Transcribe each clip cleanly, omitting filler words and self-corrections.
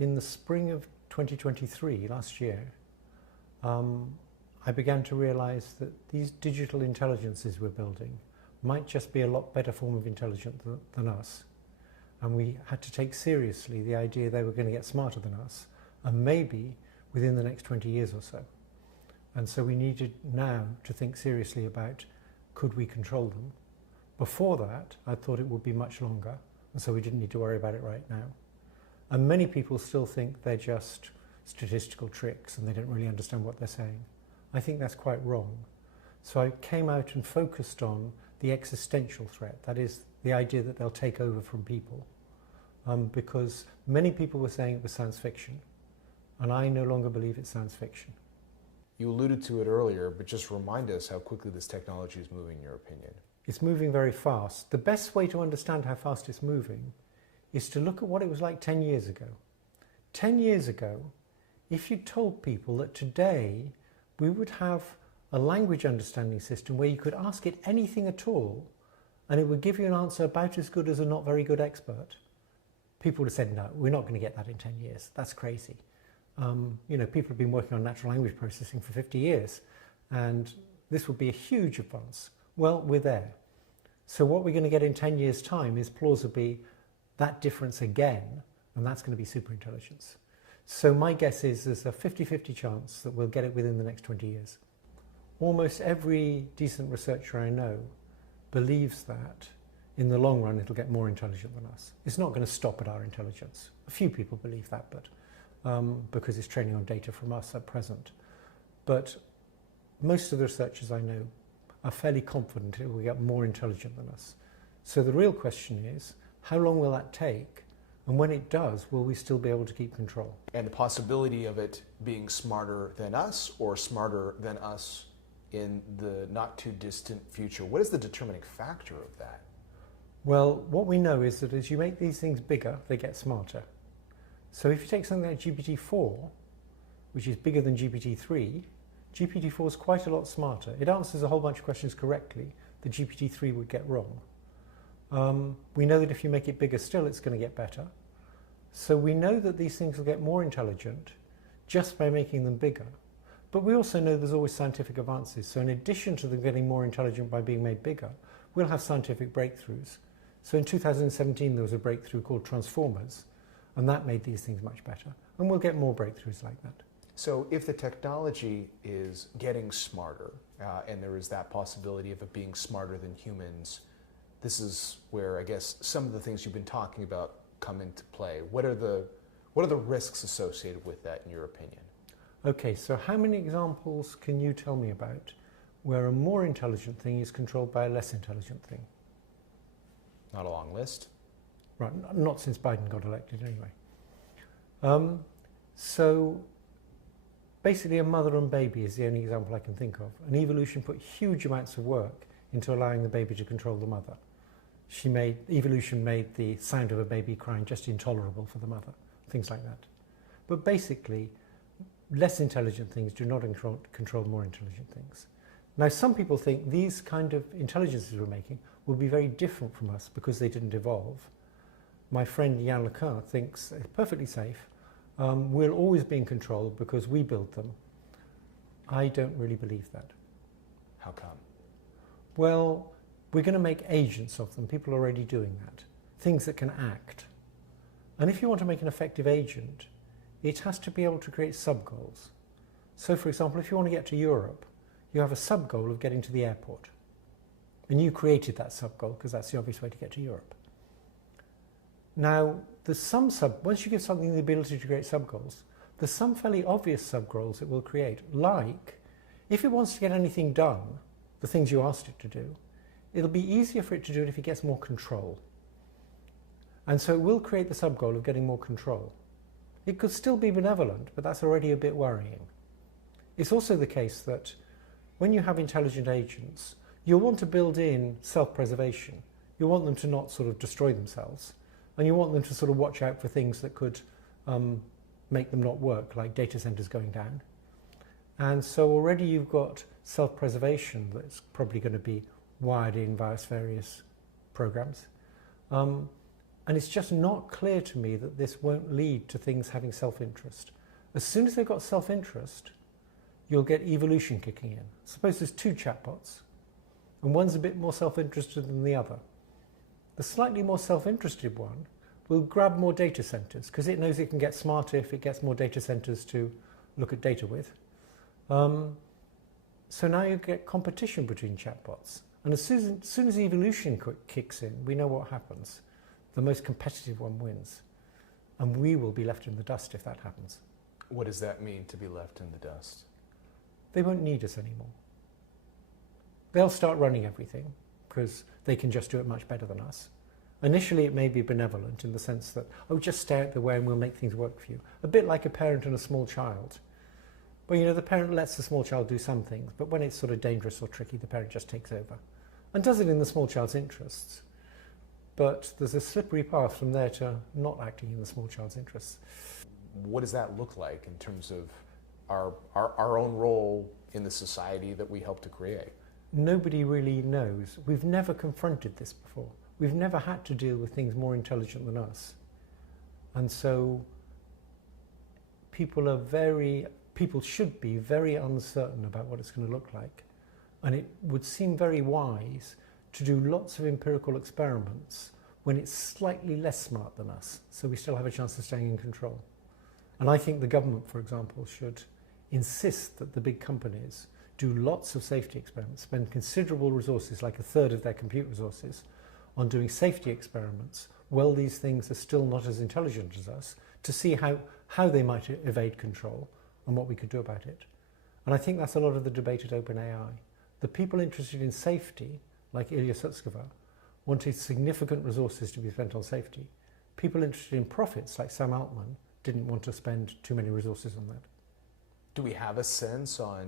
In the spring of 2023, last year, I began to realize that these digital intelligences we're building might just be a lot better form of intelligence than us. And we had to take seriously the idea they were going to get smarter than us, and maybe within the next 20 years or so. And so we needed now to think seriously about, could we control them? Before that, I thought it would be much longer, and so we didn't need to worry about it right now. And many people still think they're just statistical tricks and they don't really understand what they're saying. I think that's quite wrong. So I came out and focused on the existential threat, that is the idea that they'll take over from people, because many people were saying it was science fiction, and I no longer believe it's science fiction. You alluded to it earlier, but just remind us how quickly this technology is moving, in your opinion. It's moving very fast. The best way to understand how fast it's moving is to look at what it was like 10 years ago. 10 years ago, if you told people that today we would have a language understanding system where you could ask it anything at all and it would give you an answer about as good as a not very good expert, people would have said, no, we're not going to get that in 10 years. That's crazy. You know, people have been working on natural language processing for 50 years, and this would be a huge advance. Well, we're there. So what we're going to get in 10 years' time is plausibly that difference again, and that's going to be superintelligence. So my guess is there's a 50-50 chance that we'll get it within the next 20 years. Almost every decent researcher I know believes that in the long run it'll get more intelligent than us. It's not going to stop at our intelligence. A few people believe that, but because it's training on data from us at present. But most of the researchers I know are fairly confident it will get more intelligent than us. So the real question is, how long will that take? And when it does, will we still be able to keep control? And the possibility of it being smarter than us or smarter than us in the not too distant future, what is the determining factor of that? Well, what we know is that as you make these things bigger, they get smarter. So if you take something like GPT-4, which is bigger than GPT-3, GPT-4 is quite a lot smarter. It answers a whole bunch of questions correctly that GPT-3 would get wrong. We know that if you make it bigger still, it's going to get better. So we know that these things will get more intelligent just by making them bigger. But we also know there's always scientific advances. So in addition to them getting more intelligent by being made bigger, we'll have scientific breakthroughs. So in 2017, there was a breakthrough called transformers, and that made these things much better. And we'll get more breakthroughs like that. So if the technology is getting smarter, and there is that possibility of it being smarter than humans, this is where I guess some of the things you've been talking about come into play. What are the risks associated with that, in your opinion? Okay, so how many examples can you tell me about where a more intelligent thing is controlled by a less intelligent thing? Not a long list. Right, not since Biden got elected anyway. So basically a mother and baby is the only example I can think of. And evolution put huge amounts of work into allowing the baby to control the mother. Evolution made the sound of a baby crying just intolerable for the mother, things like that. But basically, less intelligent things do not control more intelligent things. Now, some people think these kind of intelligences we're making will be very different from us because they didn't evolve. My friend Yann LeCun thinks it's perfectly safe. We'll always be in control because we built them. I don't really believe that. How come? Well, we're going to make agents of them. People are already doing that. Things that can act. And if you want to make an effective agent, it has to be able to create sub-goals. So, for example, if you want to get to Europe, you have a sub-goal of getting to the airport. And you created that sub-goal because that's the obvious way to get to Europe. Now, once you give something the ability to create sub-goals, there's some fairly obvious sub-goals it will create, like if it wants to get anything done, the things you asked it to do, it'll be easier for it to do it if it gets more control. And so it will create the sub-goal of getting more control. It could still be benevolent, but that's already a bit worrying. It's also the case that when you have intelligent agents, you'll want to build in self-preservation. You want them to not sort of destroy themselves. And you want them to sort of watch out for things that could make them not work, like data centers going down. And so already you've got self-preservation that's probably going to be wired in various programs. And it's just not clear to me that this won't lead to things having self-interest. As soon as they've got self-interest, you'll get evolution kicking in. Suppose there's two chatbots, and one's a bit more self-interested than the other. The slightly more self-interested one will grab more data centers because it knows it can get smarter if it gets more data centers to look at data with. So now you get competition between chatbots. And as soon as evolution kicks in, we know what happens. The most competitive one wins. And we will be left in the dust if that happens. What does that mean, to be left in the dust? They won't need us anymore. They'll start running everything because they can just do it much better than us. Initially, it may be benevolent in the sense that, oh, just stay out the way and we'll make things work for you. A bit like a parent and a small child. But you know, the parent lets the small child do some things, but when it's sort of dangerous or tricky, the parent just takes over and does it in the small child's interests. But there's a slippery path from there to not acting in the small child's interests. What does that look like in terms of our own role in the society that we help to create? Nobody really knows. We've never confronted this before. We've never had to deal with things more intelligent than us. And so people should be very uncertain about what it's going to look like. And it would seem very wise to do lots of empirical experiments when it's slightly less smart than us, so we still have a chance of staying in control. And I think the government, for example, should insist that the big companies do lots of safety experiments, spend considerable resources, like a third of their compute resources, on doing safety experiments while these things are still not as intelligent as us, to see how they might evade control and what we could do about it. And I think that's a lot of the debate at OpenAI. The people interested in safety, like Ilya Sutskever, wanted significant resources to be spent on safety. People interested in profits, like Sam Altman, didn't want to spend too many resources on that. Do we have a sense on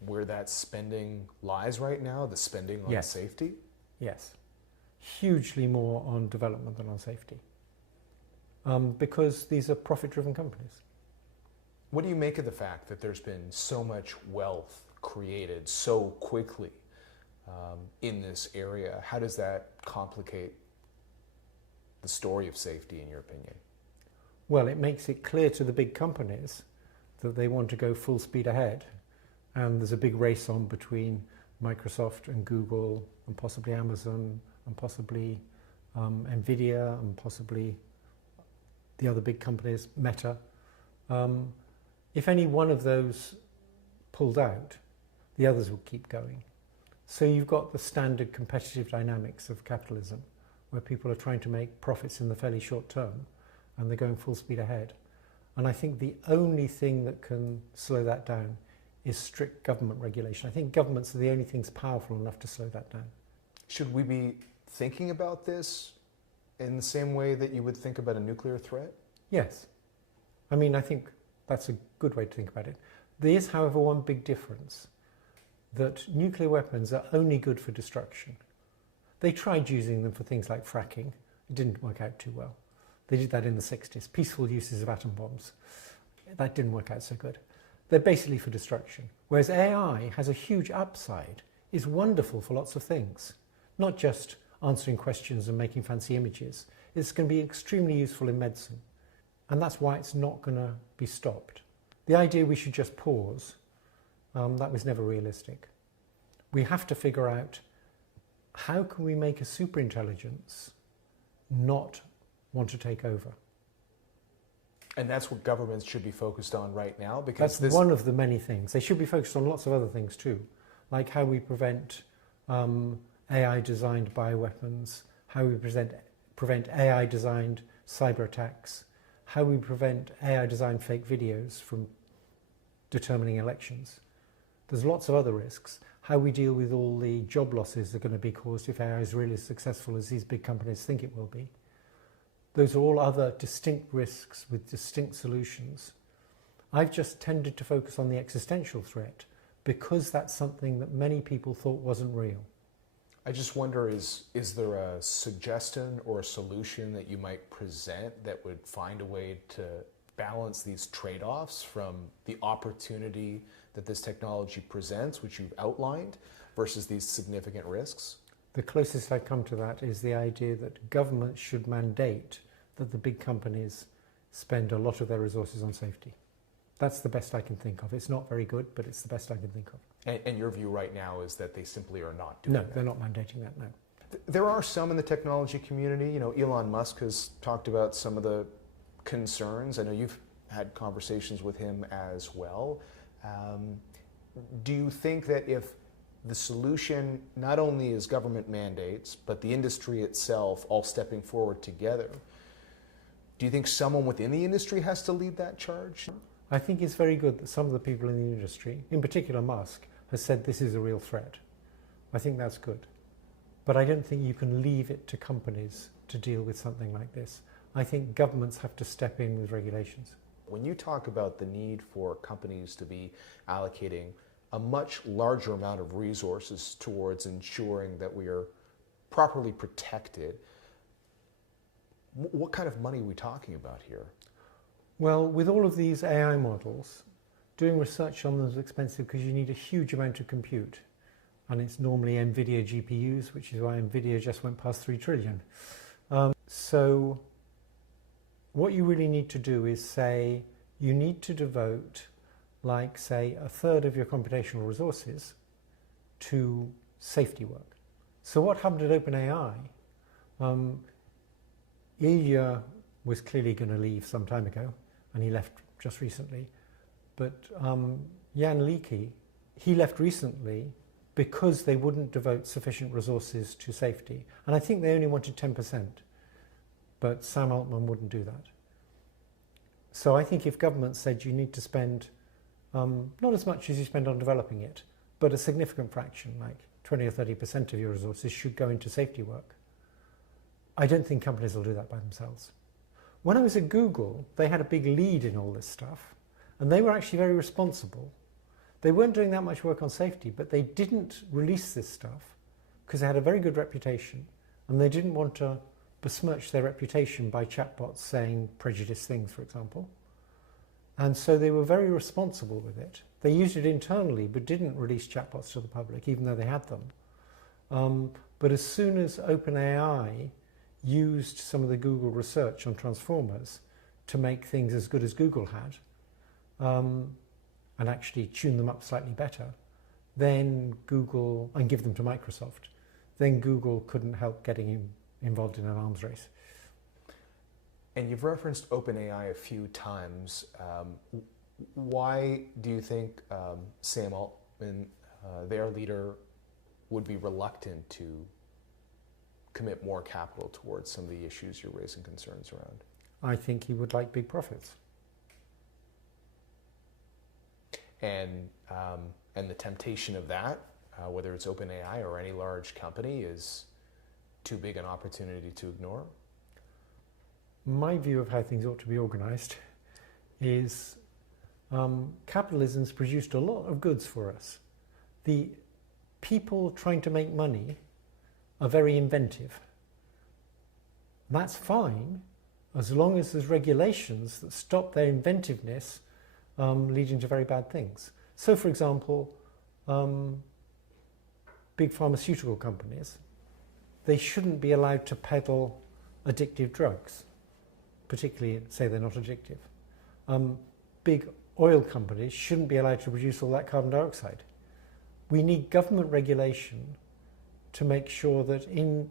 where that spending lies right now, the spending on safety? Yes. Hugely more on development than on safety. Because these are profit-driven companies. What do you make of the fact that there's been so much wealth created so quickly in this area? How does that complicate the story of safety, in your opinion? Well, it makes it clear to the big companies that they want to go full speed ahead. And there's a big race on between Microsoft and Google and possibly Amazon and possibly Nvidia and possibly the other big companies, Meta. If any one of those pulled out, the others would keep going. So you've got the standard competitive dynamics of capitalism, where people are trying to make profits in the fairly short term, and they're going full speed ahead. And I think the only thing that can slow that down is strict government regulation. I think governments are the only things powerful enough to slow that down. Should we be thinking about this in the same way that you would think about a nuclear threat? Yes. I mean, I think that's a good way to think about it. There is, however, one big difference, that nuclear weapons are only good for destruction. They tried using them for things like fracking. It didn't work out too well. They did that in the 60s, peaceful uses of atom bombs. That didn't work out so good. They're basically for destruction. Whereas AI has a huge upside, is wonderful for lots of things, not just answering questions and making fancy images. It's going to be extremely useful in medicine. And that's why it's not going to be stopped. The idea we should just pause, that was never realistic. We have to figure out, how can we make a superintelligence not want to take over? And that's what governments should be focused on right now, because that's one of the many things. They should be focused on lots of other things too, like how we prevent AI-designed bioweapons, how we prevent AI-designed cyber attacks, how we prevent AI-designed fake videos from determining elections. There's lots of other risks. How we deal with all the job losses that are going to be caused if AI is really as successful as these big companies think it will be. Those are all other distinct risks with distinct solutions. I've just tended to focus on the existential threat because that's something that many people thought wasn't real. I just wonder, is there a suggestion or a solution that you might present that would find a way to balance these trade-offs from the opportunity that this technology presents, which you've outlined, versus these significant risks? The closest I come to that is the idea that government should mandate that the big companies spend a lot of their resources on safety. That's the best I can think of. It's not very good, but it's the best I can think of. And your view right now is that they simply are not doing that? No, they're not mandating that, no. There are some in the technology community. You know, Elon Musk has talked about some of the concerns. I know you've had conversations with him as well. Do you think that if the solution not only is government mandates, but the industry itself all stepping forward together, do you think someone within the industry has to lead that charge? I think it's very good that some of the people in the industry, in particular Musk, has said this is a real threat. I think that's good. But I don't think you can leave it to companies to deal with something like this. I think governments have to step in with regulations. When you talk about the need for companies to be allocating a much larger amount of resources towards ensuring that we are properly protected, what kind of money are we talking about here? Well, with all of these AI models, doing research on them is expensive because you need a huge amount of compute. And it's normally NVIDIA GPUs, which is why NVIDIA just went past 3 trillion. So what you really need to do is say, you need to devote, like, say, a third of your computational resources to safety work. So what happened at OpenAI, Ilya was clearly going to leave some time ago, and he left just recently. But Jan Leakey, he left recently because they wouldn't devote sufficient resources to safety. And I think they only wanted 10%, but Sam Altman wouldn't do that. So I think if government said you need to spend, not as much as you spend on developing it, but a significant fraction, like 20 or 30% of your resources should go into safety work, I don't think companies will do that by themselves. When I was at Google, they had a big lead in all this stuff, and they were actually very responsible. They weren't doing that much work on safety, but they didn't release this stuff because they had a very good reputation, and they didn't want to besmirch their reputation by chatbots saying prejudiced things, for example. And so they were very responsible with it. They used it internally, but didn't release chatbots to the public, even though they had them. But as soon as OpenAI used some of the Google research on transformers to make things as good as Google had, and actually tune them up slightly better, then Google, and give them to Microsoft, then Google couldn't help getting involved in an arms race. And you've referenced OpenAI a few times. Why do you think Sam Altman, their leader, would be reluctant to commit more capital towards some of the issues you're raising concerns around? I think he would like big profits. And the temptation of that, whether it's OpenAI or any large company, is too big an opportunity to ignore? My view of how things ought to be organized is capitalism's produced a lot of goods for us. The people trying to make money are very inventive. That's fine as long as there's regulations that stop their inventiveness leading to very bad things. So, for example, big pharmaceutical companies, they shouldn't be allowed to peddle addictive drugs, particularly say they're not addictive. Big oil companies shouldn't be allowed to produce all that carbon dioxide. We need government regulation to make sure that in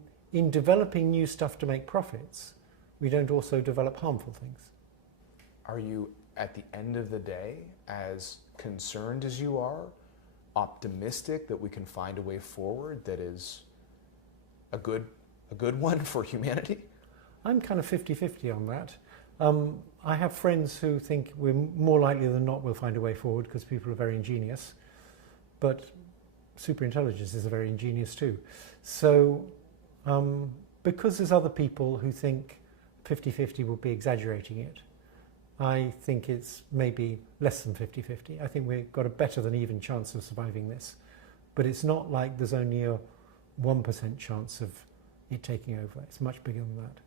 developing new stuff to make profits, we don't also develop harmful things. Are you, at the end of the day, as concerned as you are, optimistic that we can find a way forward that is a good one for humanity? I'm kind of 50-50 on that. I have friends who think we're more likely than not we'll find a way forward because people are very ingenious, but superintelligence is very ingenious too. So because there's other people who think 50-50 will be exaggerating it, I think it's maybe less than 50-50. I think we've got a better than even chance of surviving this. But it's not like there's only a 1% chance of it taking over. It's much bigger than that.